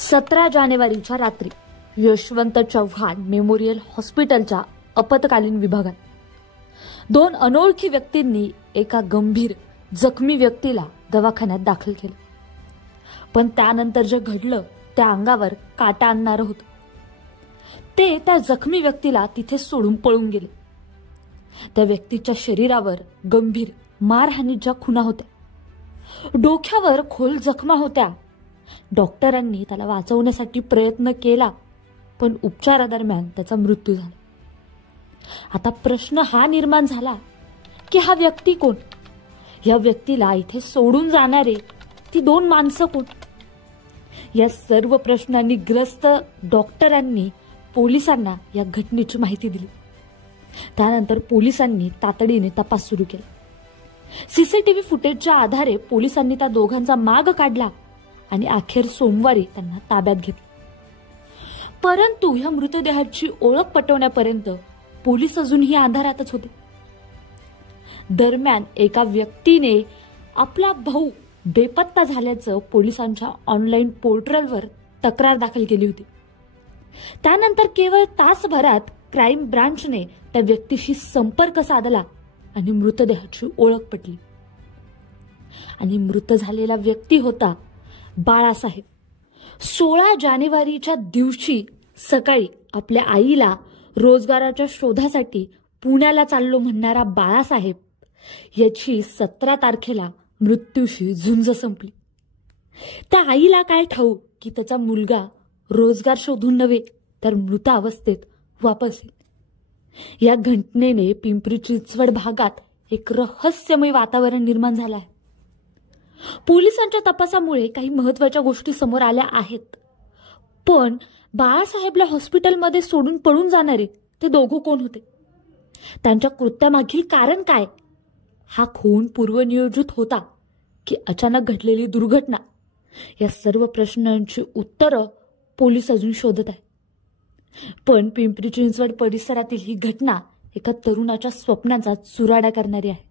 17 जानेवारीच्या रात्री यशवंत चव्हाण मेमोरियल हॉस्पिटलच्या आपत्कालीन विभागात 2 अनोळखी व्यक्तींनी एका गंभीर जखमी व्यक्तीला दवाखान्यात दाखल केलं। पण त्यानंतर जे घडलं त्या अंगावर काटा आणणारं होतं। ते त्या जखमी व्यक्तीला तिथे सोडून पळून गेले। त्या व्यक्तीच्या शरीरावर गंभीर मारहाणीच्या खुणा होत्या, डोक्यावर खोल जखमा होत्या। डॉक्टरांनी त्याला वाचवण्यासाठी प्रयत्न केला, पण उपचारादरम्यान त्याचा मृत्यू झाला। आता प्रश्न हा निर्माण झाला की हा व्यक्ती कोण? या व्यक्तीला इथे सोडून जाणारे ती 2 माणसं कोण? या सर्व प्रश्नांनी ग्रस्त डॉक्टरांनी पोलिसांना या घटनेची माहिती दिली। त्यानंतर पोलिसांनी तातडीने तपास सुरू केला। सीसीटीव्ही फुटेजच्या आधारे पोलिसांनी त्या दोघांचा माग काढला आणि अखेर सोमवारी त्यांना ताब्यात घेतलं। परंतु या मृतदेहाची ओळख पटवण्यापर्यंत पोलीस अजूनही अंधारातच होते। दरम्यान एका व्यक्तीने आपला भाऊ बेपत्ता झाल्याचं पोलिसांच्या ऑनलाईन पोर्टलवर तक्रार दाखल केली होती। त्यानंतर केवळ तासभरात क्राईम ब्रांचने त्या व्यक्तीशी संपर्क साधला आणि मृतदेहाची ओळख पटली। आणि मृत झालेला व्यक्ती होता बाळासाहेब। 16 जानेवारीच्या दिवशी सकाळी आपल्या आईला रोजगाराच्या शोधासाठी पुण्याला चाललो म्हणणारा बाळासाहेब याची 17 तारखेला मृत्यूशी झुंज संपली। त्या आईला काय ठाऊक की त्याचा मुलगा रोजगार शोधून नव्हे तर मृत अवस्थेत वापस येईल। या घटनेने पिंपरी चिंचवड भागात एक रहस्यमय वातावरण निर्माण झालं आहे। पोलिसांच्या तपासामुळे काही महत्त्वाच्या गोष्टी समोर आल्या आहेत, पण बाळासाहेबला हॉस्पिटलमध्ये सोडून पळून जाणारे ते दोघं कोण होते? त्यांच्या कृत्यामागील कारण काय? हा खून पूर्वनियोजित होता की अचानक घडलेली दुर्घटना? या सर्व प्रश्नांची उत्तरं पोलीस अजून शोधत आहेत। पण पिंपरी चिंचवड परिसरातील ही घटना एका तरुणाच्या स्वप्नाचा चुराडा करणारी आहे।